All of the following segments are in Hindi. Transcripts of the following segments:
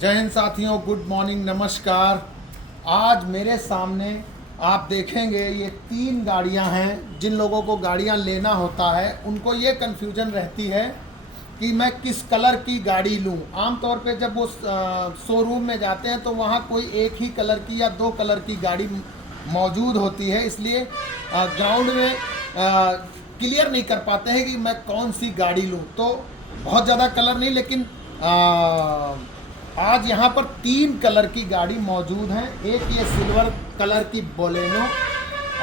जय हिंद साथियों, गुड मॉर्निंग, नमस्कार। आज मेरे सामने आप देखेंगे ये 3 गाड़ियां हैं। जिन लोगों को गाड़ियां लेना होता है उनको ये कन्फ्यूजन रहती है कि मैं किस कलर की गाड़ी लूं। आमतौर पे जब वो शोरूम में जाते हैं तो वहाँ कोई एक ही कलर की या 2 कलर की गाड़ी मौजूद होती है, इसलिए ग्राउंड में क्लियर नहीं कर पाते हैं कि मैं कौन सी गाड़ी लूं। तो बहुत ज़्यादा कलर नहीं, लेकिन आज यहाँ पर 3 कलर की गाड़ी मौजूद हैं। एक ये सिल्वर कलर की बोलेनो,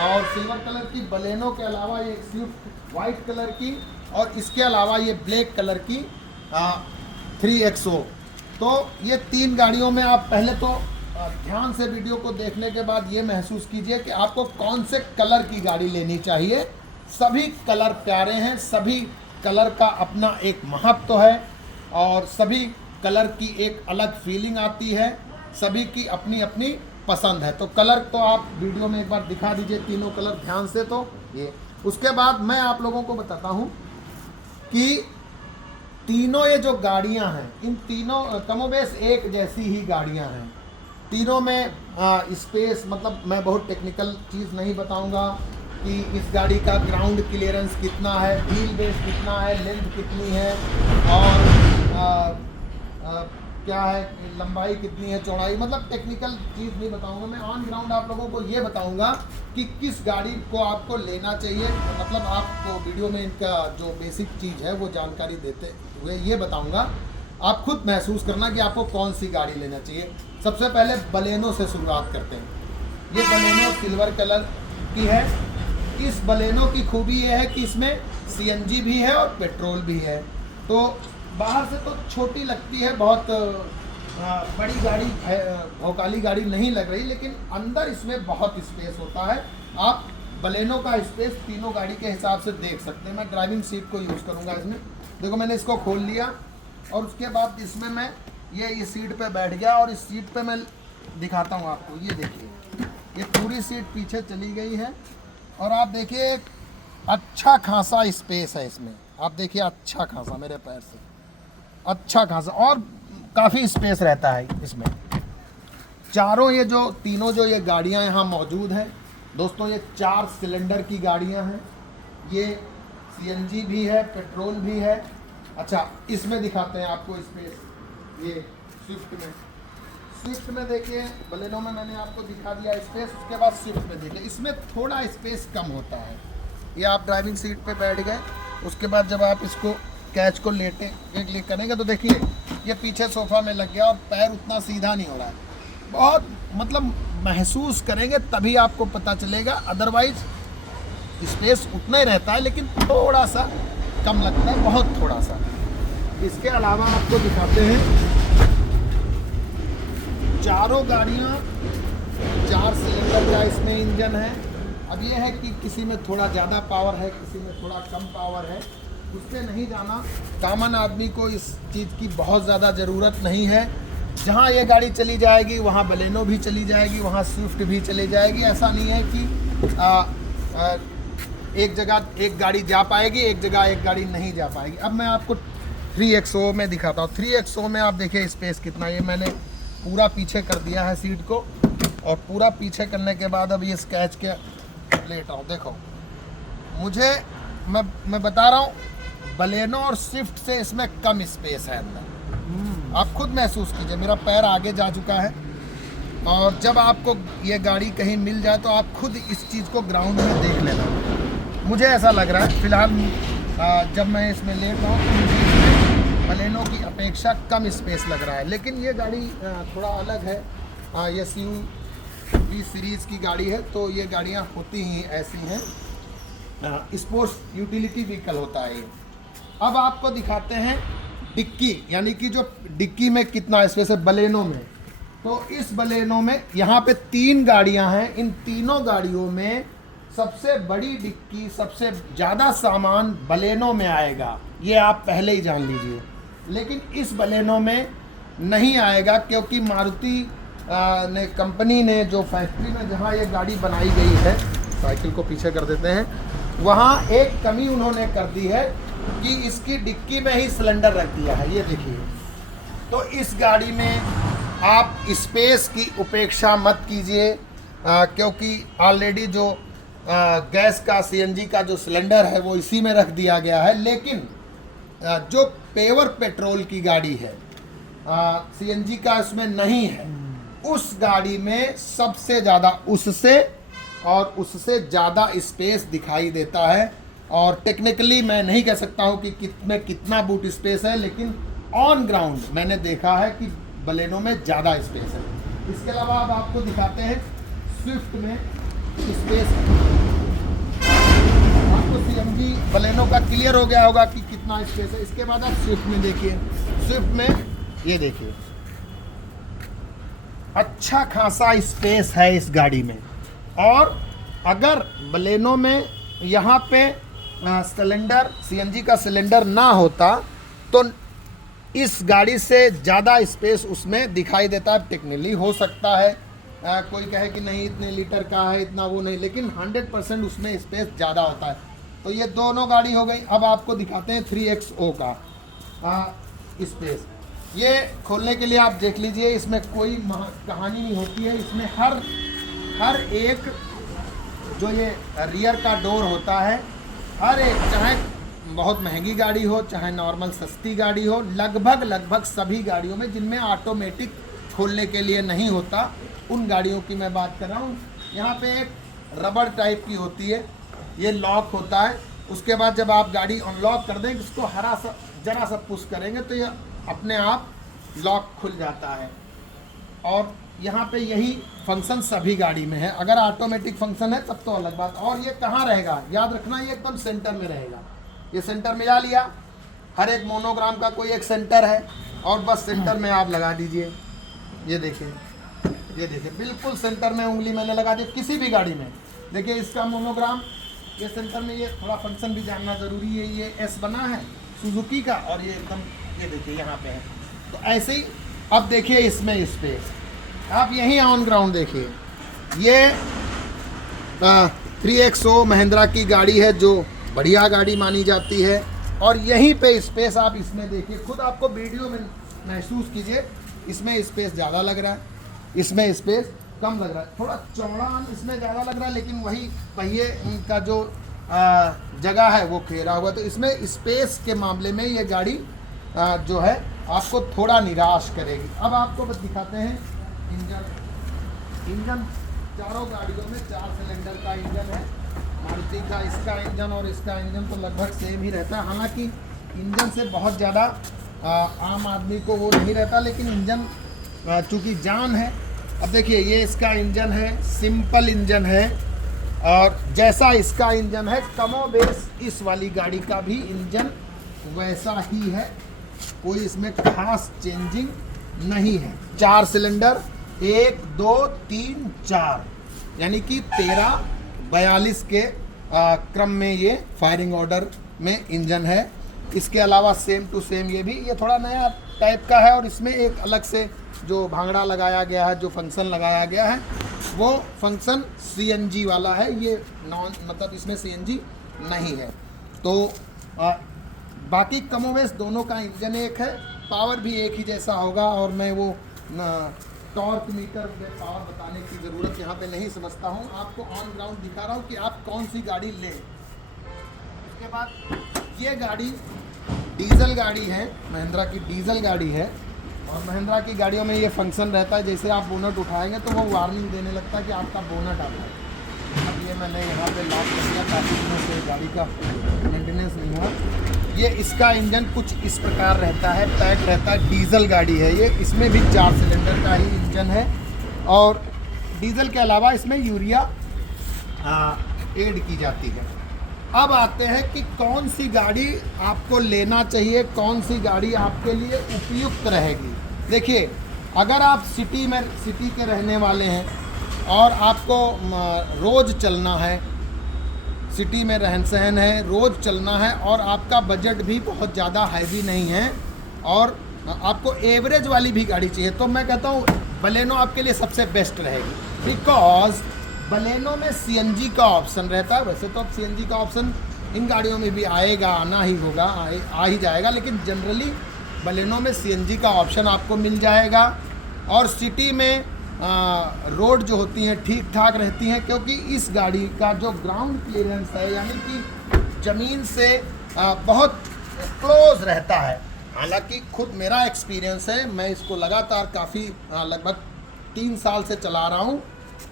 और सिल्वर कलर की बोलेनो के अलावा ये स्विफ्ट वाइट कलर की, और इसके अलावा ये ब्लैक कलर की 3XO। तो ये 3 गाड़ियों में आप पहले तो ध्यान से वीडियो को देखने के बाद ये महसूस कीजिए कि आपको कौन से कलर की गाड़ी लेनी चाहिए। सभी कलर प्यारे हैं, सभी कलर का अपना एक महत्व है और सभी कलर की एक अलग फीलिंग आती है, सभी की अपनी अपनी पसंद है। तो कलर तो आप वीडियो में एक बार दिखा दीजिए, तीनों कलर ध्यान से। तो ये उसके बाद मैं आप लोगों को बताता हूँ कि तीनों ये जो गाड़ियाँ हैं, इन तीनों कमोबेश एक जैसी ही गाड़ियाँ हैं। तीनों में स्पेस, मतलब मैं बहुत टेक्निकल चीज़ नहीं बताऊँगा कि इस गाड़ी का ग्राउंड क्लियरेंस कितना है, व्हील बेस कितना है, लेंथ कितनी है, और क्या है, लंबाई कितनी है, चौड़ाई, मतलब टेक्निकल चीज़ नहीं बताऊंगा। मैं ऑन ग्राउंड आप लोगों को ये बताऊंगा कि किस गाड़ी को आपको लेना चाहिए। मतलब आपको वीडियो में इनका जो बेसिक चीज़ है वो जानकारी देते हुए ये बताऊंगा, आप खुद महसूस करना कि आपको कौन सी गाड़ी लेना चाहिए। सबसे पहले बलेनो से शुरुआत करते हैं। ये बलेनो सिल्वर कलर की है। इस बलेनो की खूबी ये है कि इसमें CNG भी है और पेट्रोल भी है। तो बाहर से तो छोटी लगती है, बहुत बड़ी गाड़ी, भौकाली गाड़ी नहीं लग रही, लेकिन अंदर इसमें बहुत स्पेस होता है। आप बलेनो का स्पेस तीनों गाड़ी के हिसाब से देख सकते हैं। मैं ड्राइविंग सीट को यूज़ करूंगा इसमें। देखो, मैंने इसको खोल लिया और उसके बाद इसमें मैं ये सीट पे बैठ गया, और इस सीट पे मैं दिखाता हूँ आपको। ये देखिए, ये पूरी सीट पीछे चली गई है, और आप देखिए एक अच्छा खासा स्पेस है इसमें। आप देखिए, अच्छा खासा, मेरे पैर से अच्छा खासा, और काफ़ी स्पेस रहता है इसमें। चारों ये जो तीनों जो ये गाड़ियां यहाँ मौजूद हैं दोस्तों, ये 4 सिलेंडर की गाड़ियां हैं। ये CNG भी है, पेट्रोल भी है। अच्छा, इसमें दिखाते हैं आपको स्पेस। ये स्विफ्ट में देखिए, बलेनो में मैंने आपको दिखा दिया स्पेस। उसके बाद स्विफ्ट में देखिए, इसमें थोड़ा स्पेस कम होता है। ये आप ड्राइविंग सीट पे बैठ गए, उसके बाद जब आप इसको कैच को लेटे क्लिक करेंगे तो देखिए ये पीछे सोफ़ा में लग गया और पैर उतना सीधा नहीं हो रहा है। बहुत मतलब महसूस करेंगे तभी आपको पता चलेगा, अदरवाइज स्पेस उतना ही रहता है, लेकिन थोड़ा सा कम लगता है, बहुत थोड़ा सा। इसके अलावा आपको दिखाते हैं, चारों गाड़ियाँ 4 सिलेंडर का इसमें इंजन है। अब ये है कि किसी में थोड़ा ज़्यादा पावर है, किसी में थोड़ा कम पावर है, उससे नहीं जाना। कॉमन आदमी को इस चीज़ की बहुत ज़्यादा ज़रूरत नहीं है। जहाँ ये गाड़ी चली जाएगी वहाँ बलेनो भी चली जाएगी, वहाँ स्विफ्ट भी चली जाएगी। ऐसा नहीं है कि एक जगह एक गाड़ी जा पाएगी, एक जगह एक गाड़ी नहीं जा पाएगी। अब मैं आपको 3XO में दिखाता हूँ। 3XO में आप देखिए स्पेस कितना। ये मैंने पूरा पीछे कर दिया है सीट को, और पूरा पीछे करने के बाद अब ये स्केच के लेटा हूँ। देखो, मुझे मैं बता रहा हूँ, बलेनो और स्विफ्ट से इसमें कम स्पेस है अंदर। आप खुद महसूस कीजिए, मेरा पैर आगे जा चुका है, और जब आपको ये गाड़ी कहीं मिल जाए तो आप खुद इस चीज़ को ग्राउंड में देख लेना। मुझे ऐसा लग रहा है फ़िलहाल जब मैं इसमें लेट रहा हूँ तो मुझे बलेनो की अपेक्षा कम स्पेस लग रहा है। लेकिन ये गाड़ी थोड़ा अलग है। ये CUV सीरीज़ की गाड़ी है, तो ये गाड़ियाँ होती ही ऐसी हैं, स्पोर्ट्स यूटिलिटी व्हीकल होता है ये। अब आपको दिखाते हैं डिक्की, यानी कि जो डिक्की में कितना स्पेस है बलेनो में। तो इस बलेनो में यहाँ पे 3 गाड़ियाँ हैं। इन तीनों गाड़ियों में सबसे बड़ी डिक्की, सबसे ज़्यादा सामान बलेनो में आएगा, ये आप पहले ही जान लीजिए। लेकिन इस बलेनो में नहीं आएगा, क्योंकि मारुति कंपनी ने जो फैक्ट्री में जहाँ ये गाड़ी बनाई गई है, साइकिल को पीछे कर देते हैं, वहाँ एक कमी उन्होंने कर दी है कि इसकी डिक्की में ही सिलेंडर रख दिया है। ये देखिए, तो इस गाड़ी में आप स्पेस की उपेक्षा मत कीजिए, क्योंकि ऑलरेडी जो गैस का सीएनजी का जो सिलेंडर है वो इसी में रख दिया गया है। लेकिन जो पेवर पेट्रोल की गाड़ी है, सीएनजी का उसमें नहीं है, उस गाड़ी में सबसे ज़्यादा उससे ज़्यादा स्पेस दिखाई देता है। और टेक्निकली मैं नहीं कह सकता हूँ कि कितना बूट स्पेस है, लेकिन ऑन ग्राउंड मैंने देखा है कि बलेनो में ज़्यादा स्पेस है। इसके अलावा अब आपको दिखाते हैं स्विफ्ट में स्पेस। आपको सीएनजी बलेनो का क्लियर हो गया होगा कि कितना स्पेस है। इसके बाद आप स्विफ्ट में देखिए, स्विफ्ट में ये देखिए अच्छा खासा स्पेस है इस गाड़ी में। और अगर बलेनो में यहाँ पे सिलेंडर सीएनजी का सिलेंडर ना होता तो इस गाड़ी से ज़्यादा स्पेस उसमें दिखाई देता है। टेक्निकली हो सकता है कोई कहे कि नहीं इतने लीटर का है, इतना वो नहीं, लेकिन 100% उसमें स्पेस ज़्यादा होता है। तो ये दोनों गाड़ी हो गई। अब आपको दिखाते हैं 3XO का स्पेस। ये खोलने के लिए आप देख लीजिए, इसमें कोई कहानी नहीं होती है। इसमें हर एक जो ये रियर का डोर होता है, हर एक, चाहे बहुत महंगी गाड़ी हो चाहे नॉर्मल सस्ती गाड़ी हो, लगभग सभी गाड़ियों में जिनमें ऑटोमेटिक खोलने के लिए नहीं होता, उन गाड़ियों की मैं बात कर रहा हूँ। यहाँ पे एक रबड़ टाइप की होती है, ये लॉक होता है। उसके बाद जब आप गाड़ी अनलॉक कर देंगे, इसको जरा सा पुश करेंगे तो ये अपने आप लॉक खुल जाता है। और यहाँ पे यही फंक्शन सभी गाड़ी में है। अगर ऑटोमेटिक फंक्शन है तब तो अलग बात। और ये कहाँ रहेगा, याद रखना, ये एकदम सेंटर में रहेगा। ये सेंटर में जा लिया, हर एक मोनोग्राम का कोई एक सेंटर है और बस सेंटर में आप लगा दीजिए। ये देखिए बिल्कुल सेंटर में उंगली मैंने लगा दी किसी भी गाड़ी में। देखिए इसका मोनोग्राम ये सेंटर में। ये थोड़ा फंक्शन भी जानना ज़रूरी है। ये एस बना है सुजुकी का और ये एकदम ये देखिए यहाँ पे है। तो ऐसे ही अब देखिए इसमें स्पेस, आप यहीं ऑन ग्राउंड देखिए। ये 3XO महिंद्रा की गाड़ी है जो बढ़िया गाड़ी मानी जाती है। और यहीं पे स्पेस आप इसमें देखिए, खुद आपको वीडियो में महसूस कीजिए। इसमें स्पेस ज़्यादा लग रहा है, इसमें स्पेस कम लग रहा है। थोड़ा चौड़ा इसमें ज़्यादा लग रहा है, लेकिन वही पहिए का जो जगह है वो घेरा हुआ। तो इसमें स्पेस के मामले में ये गाड़ी जो है आपको थोड़ा निराश करेगी। अब आपको बस दिखाते हैं इंजन। चारों गाड़ियों में 4 सिलेंडर का इंजन है। मारुति का इसका इंजन और इसका इंजन तो लगभग सेम ही रहता है। हालांकि इंजन से बहुत ज़्यादा आम आदमी को वो नहीं रहता, लेकिन इंजन चूँकि जान है। अब देखिए ये इसका इंजन है, सिंपल इंजन है। और जैसा इसका इंजन है कमोबेश इस वाली गाड़ी का भी इंजन वैसा ही है, कोई इसमें खास चेंजिंग नहीं है। 4 सिलेंडर 1 2 3 4 यानी कि 13-42 के क्रम में ये फायरिंग ऑर्डर में इंजन है। इसके अलावा सेम टू सेम ये थोड़ा नया टाइप का है। और इसमें एक अलग से जो भांगड़ा लगाया गया है, जो फंक्शन लगाया गया है, वो फंक्शन सीएनजी वाला है। ये मतलब इसमें सीएनजी नहीं है। तो बाकी कमोवेश दोनों का इंजन एक है, पावर भी एक ही जैसा होगा। और मैं वो टॉर्क मीटर में पावर बताने की ज़रूरत यहाँ पे नहीं समझता हूँ। आपको ऑन ग्राउंड दिखा रहा हूँ कि आप कौन सी गाड़ी लें। उसके बाद ये गाड़ी डीजल गाड़ी है, महिंद्रा की डीजल गाड़ी है। और महिंद्रा की गाड़ियों में ये फंक्शन रहता है, जैसे आप बोनट उठाएंगे तो वो वार्निंग देने लगता है कि आपका बोनट आता है। अब ये मैंने यहाँ पे लॉक कर दिया, काफ़ी दिनों से गाड़ी का मेंटेनेंस नहीं हुआ। ये इसका इंजन कुछ इस प्रकार रहता है, पैक रहता है। डीजल गाड़ी है ये, इसमें भी 4 सिलेंडर का ही इंजन है। और डीजल के अलावा इसमें यूरिया ऐड की जाती है। अब आते हैं कि कौन सी गाड़ी आपको लेना चाहिए, कौन सी गाड़ी आपके लिए उपयुक्त रहेगी। देखिए अगर आप सिटी के रहने वाले हैं और आपको रोज़ चलना है, सिटी में रहन सहन है, रोज़ चलना है और आपका बजट भी बहुत ज़्यादा हैवी नहीं है और आपको एवरेज वाली भी गाड़ी चाहिए, तो मैं कहता हूँ बलेनो आपके लिए सबसे बेस्ट रहेगी। बिकॉज बलेनो में सीएनजी का ऑप्शन रहता है। वैसे तो अब सीएनजी का ऑप्शन इन गाड़ियों में भी आएगा, आना ही होगा, आ ही जाएगा, लेकिन जनरली बलेनो में सीएनजी का ऑप्शन आपको मिल जाएगा। और सिटी में रोड जो होती हैं ठीक ठाक रहती हैं, क्योंकि इस गाड़ी का जो ग्राउंड क्लियरेंस है यानी कि ज़मीन से बहुत क्लोज रहता है। हालांकि खुद मेरा एक्सपीरियंस है, मैं इसको लगातार काफ़ी लगभग 3 साल से चला रहा हूँ,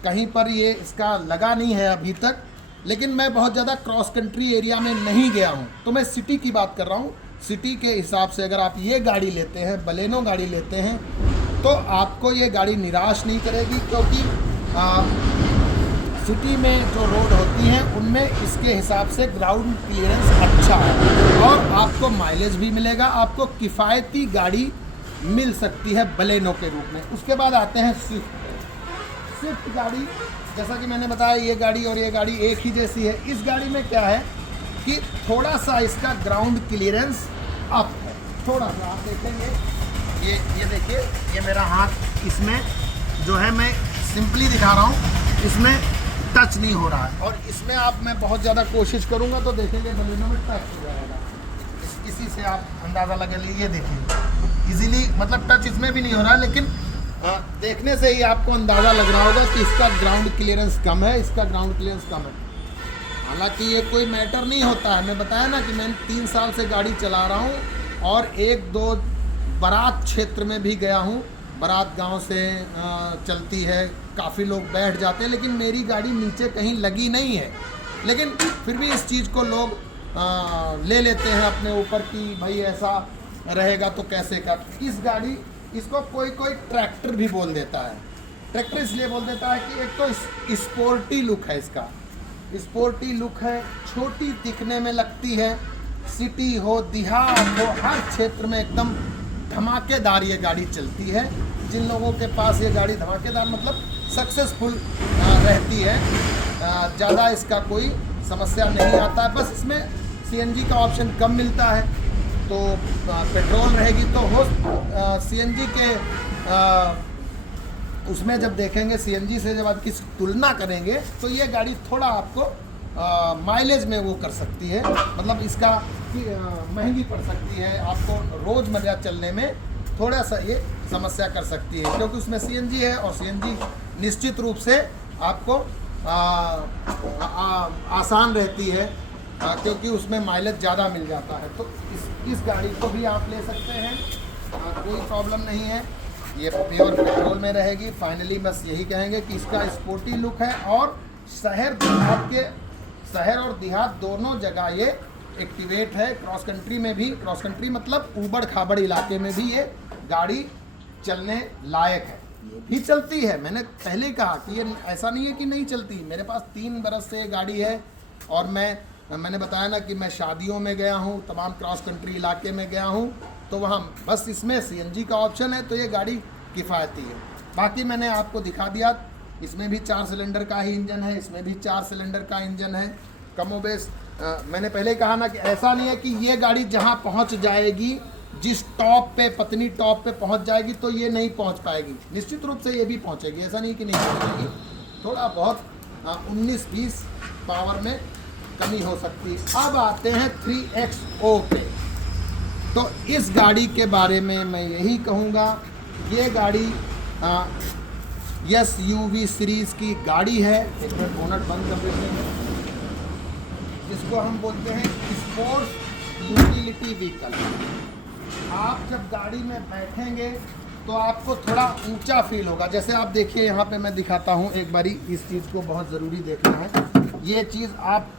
कहीं पर ये इसका लगा नहीं है अभी तक। लेकिन मैं बहुत ज़्यादा क्रॉस कंट्री एरिया में नहीं गया हूँ, तो मैं सिटी की बात कर रहा हूँ। सिटी के हिसाब से अगर आप ये गाड़ी लेते हैं, बलेनो गाड़ी लेते हैं, तो आपको ये गाड़ी निराश नहीं करेगी, क्योंकि सिटी में जो रोड होती हैं उनमें इसके हिसाब से ग्राउंड क्लियरेंस अच्छा है और आपको माइलेज भी मिलेगा, आपको किफ़ायती गाड़ी मिल सकती है बलेनो के रूप में। उसके बाद आते हैं स्विफ्ट गाड़ी। जैसा कि मैंने बताया, ये गाड़ी और ये गाड़ी एक ही जैसी है। इस गाड़ी में क्या है कि थोड़ा सा इसका ग्राउंड क्लियरेंस अप है, थोड़ा सा। आप देखेंगे ये देखिए, ये मेरा हाथ इसमें जो है, मैं सिंपली दिखा रहा हूँ, इसमें टच नहीं हो रहा है। और इसमें मैं बहुत ज़्यादा कोशिश करूँगा तो देखेंगे बलेनो में टच हो जाएगा। इसी से आप अंदाज़ा लगा लीजिए, ये देखिए इजीली, मतलब टच इसमें भी नहीं हो रहा है, लेकिन देखने से ही आपको अंदाज़ा लग रहा होगा कि इसका ग्राउंड क्लियरेंस कम है, इसका ग्राउंड क्लियरेंस कम है। हालांकि ये कोई मैटर नहीं होता है। मैं बताया ना कि मैं 3 साल से गाड़ी चला रहा हूँ और 1-2 बारात क्षेत्र में भी गया हूँ। बारात गांव से चलती है, काफ़ी लोग बैठ जाते हैं, लेकिन मेरी गाड़ी नीचे कहीं लगी नहीं है। लेकिन फिर भी इस चीज़ को लोग ले लेते हैं अपने ऊपर कि भाई ऐसा रहेगा तो कैसे कर। इस गाड़ी, इसको कोई ट्रैक्टर भी बोल देता है। ट्रैक्टर इसलिए बोल देता है कि एक तो स्पोर्टी लुक है इसका, स्पोर्टी लुक है, छोटी दिखने में लगती है। सिटी हो, देहात हो, हर क्षेत्र में एकदम धमाकेदार ये गाड़ी चलती है। जिन लोगों के पास ये गाड़ी धमाकेदार मतलब सक्सेसफुल रहती है, ज़्यादा इसका कोई समस्या नहीं आता है। बस इसमें सीएनजी का ऑप्शन कम मिलता है, तो पेट्रोल रहेगी तो हो सीएनजी के उसमें जब देखेंगे, सीएनजी से जब आप किसी तुलना करेंगे तो ये गाड़ी थोड़ा आपको माइलेज में वो कर सकती है, मतलब इसका महंगी पड़ सकती है आपको रोज़मर्रा चलने में, थोड़ा सा ये समस्या कर सकती है, क्योंकि उसमें सीएनजी है और सीएनजी निश्चित रूप से आपको आसान रहती है, क्योंकि उसमें माइलेज ज़्यादा मिल जाता है। तो इस गाड़ी को भी आप ले सकते हैं, कोई प्रॉब्लम नहीं है। ये प्योर पेट्रोल में रहेगी। फाइनली बस यही कहेंगे कि इसका स्पोर्टी लुक है और शहर और देहात दोनों जगह ये एक्टिवेट है। क्रॉस कंट्री में भी, क्रॉस कंट्री मतलब ऊबड़ खाबड़ इलाके में भी ये गाड़ी चलने लायक है। ये भी चलती है, मैंने पहले कहा कि ये ऐसा नहीं है कि नहीं चलती। मेरे पास 3 बरस से ये गाड़ी है और मैंने बताया ना कि मैं शादियों में गया हूँ, तमाम क्रॉस कंट्री इलाके में गया हूँ, तो वहाँ बस इसमें सीएनजी का ऑप्शन है, तो ये गाड़ी किफ़ायती है। बाकी मैंने आपको दिखा दिया, इसमें भी 4 सिलेंडर का ही इंजन है, इसमें भी 4 सिलेंडर का इंजन है। कमोबेश मैंने पहले कहा ना कि ऐसा नहीं है कि ये गाड़ी जहाँ पहुँच जाएगी, जिस टॉप पे, पतनी टॉप पे पहुँच जाएगी तो ये नहीं पहुँच पाएगी। निश्चित रूप से ये भी पहुँचेगी, ऐसा नहीं कि नहीं पहुँचेगी, थोड़ा बहुत 19-20 पावर में कमी हो सकती है। अब आते हैं 3XO पे। तो इस गाड़ी के बारे में मैं यही कहूँगा, ये गाड़ी SUV सीरीज़ की गाड़ी है। एक मिनट बोनट बंद कर देते हैं, जिसको हम बोलते हैं स्पोर्ट्स यूटिलिटी व्हीकल। आप जब गाड़ी में बैठेंगे तो आपको थोड़ा ऊंचा फील होगा। जैसे आप देखिए, यहाँ पे मैं दिखाता हूँ एक बारी, इस चीज़ को बहुत ज़रूरी देखना है। ये चीज़ आप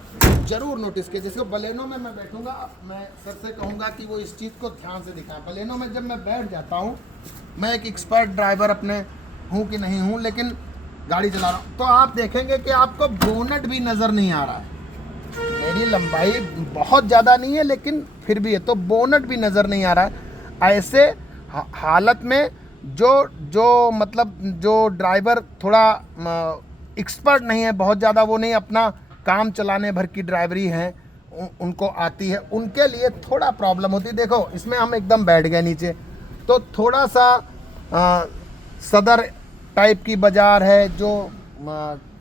ज़रूर नोटिस कीजिए। जैसे बलेनो में मैं बैठूंगा, मैं सर से कहूँगा कि वो इस चीज़ को ध्यान से दिखाएं। बलेनो में जब मैं बैठ जाता हूँ, मैं एक एक्सपर्ट ड्राइवर अपने हूँ कि नहीं हूँ, लेकिन गाड़ी चला रहा हूँ, तो आप देखेंगे कि आपको बोनट भी नज़र नहीं आ रहा है। मेरी लंबाई बहुत ज़्यादा नहीं है, लेकिन फिर भी है, तो बोनट भी नज़र नहीं आ रहा है। ऐसे हालत में जो मतलब जो ड्राइवर थोड़ा एक्सपर्ट नहीं है, बहुत ज़्यादा वो नहीं अपना काम चलाने भर की ड्राइवरी है, उनको आती है, उनके लिए थोड़ा प्रॉब्लम होती है। देखो, इसमें हम एकदम बैठ गए नीचे, तो थोड़ा सा सदर टाइप की बाज़ार है, जो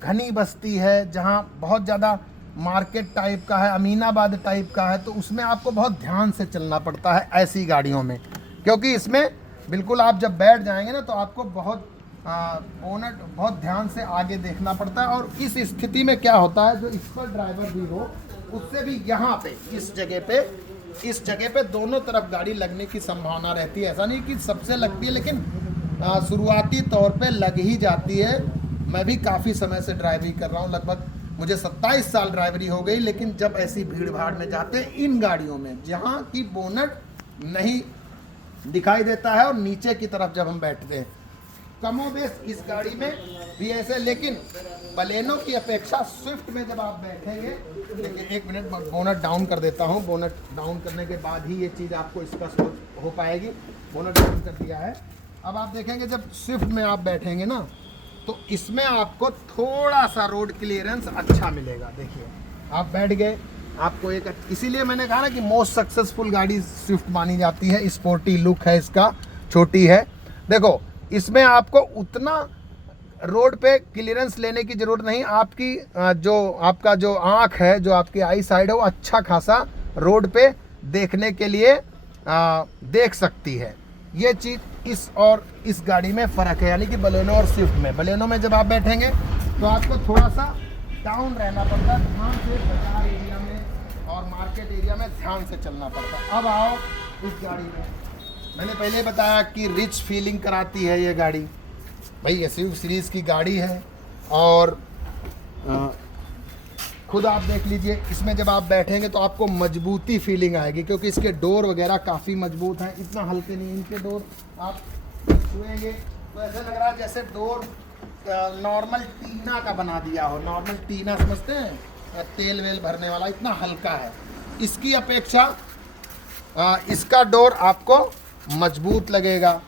घनी बस्ती है, जहाँ बहुत ज़्यादा मार्केट टाइप का है, अमीनाबाद टाइप का है, तो उसमें आपको बहुत ध्यान से चलना पड़ता है ऐसी गाड़ियों में, क्योंकि इसमें बिल्कुल आप जब बैठ जाएंगे ना तो आपको बहुत बोनट बहुत ध्यान से आगे देखना पड़ता है। और इस स्थिति में क्या होता है, जो इस पर ड्राइवर भी हो उससे भी यहाँ पे इस जगह पे दोनों तरफ गाड़ी लगने की संभावना रहती है। ऐसा नहीं कि सबसे लगती है, लेकिन शुरुआती तौर पे लग ही जाती है। मैं भी काफ़ी समय से ड्राइवरी कर रहा हूँ, लगभग मुझे 27 साल ड्राइवरी हो गई। लेकिन जब ऐसी भीड़ भाड़ में जाते हैं इन गाड़ियों में जहाँ की बोनट नहीं दिखाई देता है और नीचे की तरफ जब हम बैठते हैं, कमोबेश इस गाड़ी में भी ऐसे। लेकिन बलेनो की अपेक्षा स्विफ्ट में जब आप बैठेंगे, लेकिन एक मिनट बोनट डाउन कर देता हूँ। बोनट डाउन करने के बाद ही ये चीज़ आपको स्पष्ट हो पाएगी। बोनट डाउन कर दिया है। अब आप देखेंगे जब स्विफ्ट में आप बैठेंगे ना तो इसमें आपको थोड़ा सा रोड क्लियरेंस अच्छा मिलेगा। देखिए आप बैठ गए, आपको एक, इसीलिए मैंने कहा ना कि मोस्ट सक्सेसफुल गाड़ी स्विफ्ट मानी जाती है। स्पोर्टी लुक है इसका, छोटी है। देखो इसमें आपको उतना रोड पे क्लियरेंस लेने की ज़रूरत नहीं। आपकी आपका जो आँख है, जो आपकी आई साइड है, वो अच्छा खासा रोड पे देखने के लिए देख सकती है। ये चीज़ इस और इस गाड़ी में फ़र्क है, यानी कि बलेनो और स्विफ्ट में। बलेनो में जब आप बैठेंगे तो आपको थोड़ा सा डाउन रहना पड़ता है, ध्यान से बाजार एरिया में और मार्केट एरिया में ध्यान से चलना पड़ता है। अब आओ इस गाड़ी में, मैंने पहले बताया कि रिच फीलिंग कराती है ये गाड़ी। भाई ये स्विफ्ट सीरीज़ की गाड़ी है और खुद आप देख लीजिए, इसमें जब आप बैठेंगे तो आपको मजबूती फीलिंग आएगी, क्योंकि इसके डोर वगैरह काफ़ी मजबूत हैं। इतना हल्के नहीं इनके डोर, आप छुएंगे तो ऐसा लग रहा है जैसे डोर नॉर्मल टीना का बना दिया हो। नॉर्मल टीना समझते हैं, तेल वेल भरने वाला, इतना हल्का है। इसकी अपेक्षा इसका डोर आपको मजबूत लगेगा।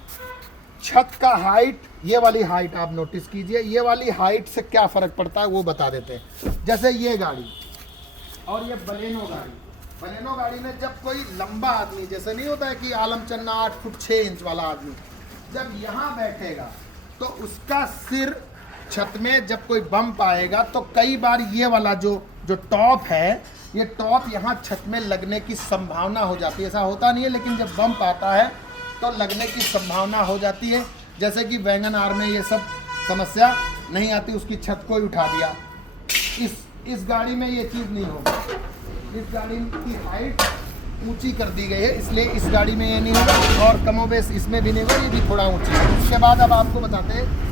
छत का हाइट, ये वाली हाइट आप नोटिस कीजिए, ये वाली हाइट से क्या फ़र्क पड़ता है वो बता देते हैं। जैसे ये गाड़ी और ये बलेनो गाड़ी में जब कोई लंबा आदमी, जैसे नहीं होता है कि आलम चन्ना 8 फुट 6 इंच वाला आदमी जब यहाँ बैठेगा तो उसका सिर छत में जब कोई बम्प आएगा तो कई बार ये वाला जो टॉप है, ये टॉप यहाँ छत में लगने की संभावना हो जाती है। ऐसा होता नहीं है, लेकिन जब बम्प आता है तो लगने की संभावना हो जाती है। जैसे कि वैगन आर में ये सब समस्या नहीं आती, उसकी छत को ही उठा दिया। इस गाड़ी में ये चीज़ नहीं होगी। इस गाड़ी की हाइट ऊंची कर दी गई है, इसलिए इस गाड़ी में ये नहीं होगा और कमोबेश इसमें भी नहीं होगा, ये भी थोड़ा ऊंची है। उसके बाद अब आपको बताते हैं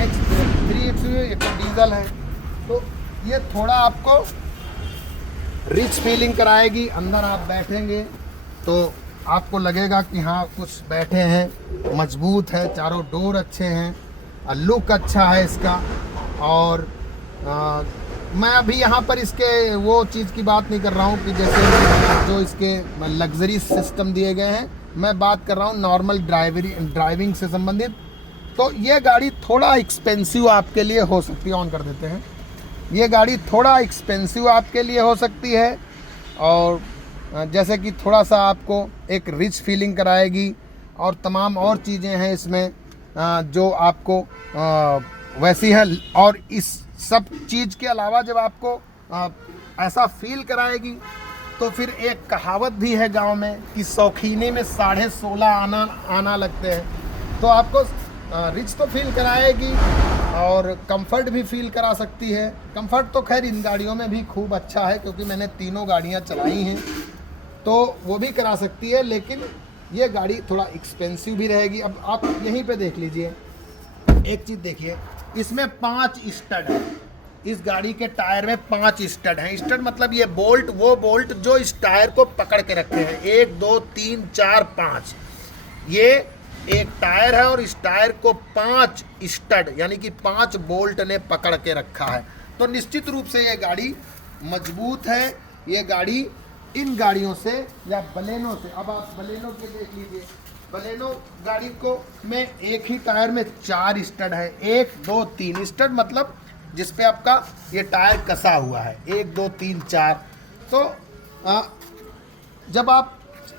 H3 एक डीजल है, तो ये थोड़ा आपको रिच फीलिंग कराएगी। अंदर आप बैठेंगे तो आपको लगेगा कि हाँ कुछ बैठे हैं, मजबूत है, चारों डोर अच्छे हैं, लुक अच्छा है इसका। और मैं अभी यहाँ पर इसके वो चीज़ की बात नहीं कर रहा हूँ कि जैसे जो इसके लग्जरी सिस्टम दिए गए हैं, मैं बात कर रहा हूँ नॉर्मल ड्राइविंग से संबंधित। तो ये गाड़ी थोड़ा एक्सपेंसिव आपके लिए हो सकती है। ऑन कर देते हैं। ये गाड़ी थोड़ा एक्सपेंसिव आपके लिए हो सकती है और जैसे कि थोड़ा सा आपको एक रिच फीलिंग कराएगी और तमाम और चीज़ें हैं इसमें जो आपको वैसी है। और इस सब चीज़ के अलावा जब आपको ऐसा फील कराएगी तो फिर एक कहावत भी है गांव में कि शौकीनी में 16.5 आना लगते हैं। तो आपको रिच तो फील कराएगी और कंफर्ट भी फील करा सकती है। कंफर्ट तो खैर इन गाड़ियों में भी खूब अच्छा है, क्योंकि मैंने तीनों गाड़ियां चलाई हैं, तो वो भी करा सकती है। लेकिन ये गाड़ी थोड़ा एक्सपेंसिव भी रहेगी। अब आप यहीं पे देख लीजिए, एक चीज़ देखिए, इसमें 5 स्टड है। इस गाड़ी के टायर में 5 स्टड हैं। स्टड मतलब ये बोल्ट, वो बोल्ट जो इस टायर को पकड़ के रखे हैं। 1 2 3 4 5 ये एक टायर है और इस टायर को 5 स्टड यानी कि 5 बोल्ट ने पकड़ के रखा है। तो निश्चित रूप से ये गाड़ी मजबूत है। ये गाड़ी इन गाड़ियों से या बलेनो से, अब आप बलेनो के देख लीजिए, बलेनो गाड़ी को में एक ही टायर में 4 स्टड है। 1 2 3 स्टड मतलब जिस पे आपका ये टायर कसा हुआ है, 1 2 3 4। तो जब आप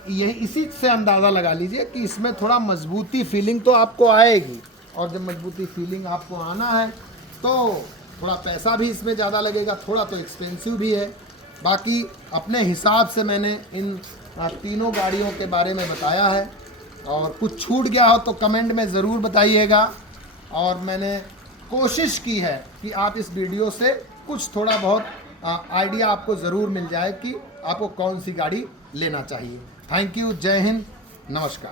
यही इसी से अंदाज़ा लगा लीजिए कि इसमें थोड़ा मजबूती फीलिंग तो आपको आएगी। और जब मजबूती फीलिंग आपको आना है तो थोड़ा पैसा भी इसमें ज़्यादा लगेगा, थोड़ा तो एक्सपेंसिव भी है। बाकी अपने हिसाब से मैंने इन तीनों गाड़ियों के बारे में बताया है। और कुछ छूट गया हो तो कमेंट में ज़रूर बताइएगा। और मैंने कोशिश की है कि आप इस वीडियो से कुछ थोड़ा बहुत आइडिया आपको ज़रूर मिल जाए कि आपको कौन सी गाड़ी लेना चाहिए। थैंक यू, जय हिंद, नमस्कार।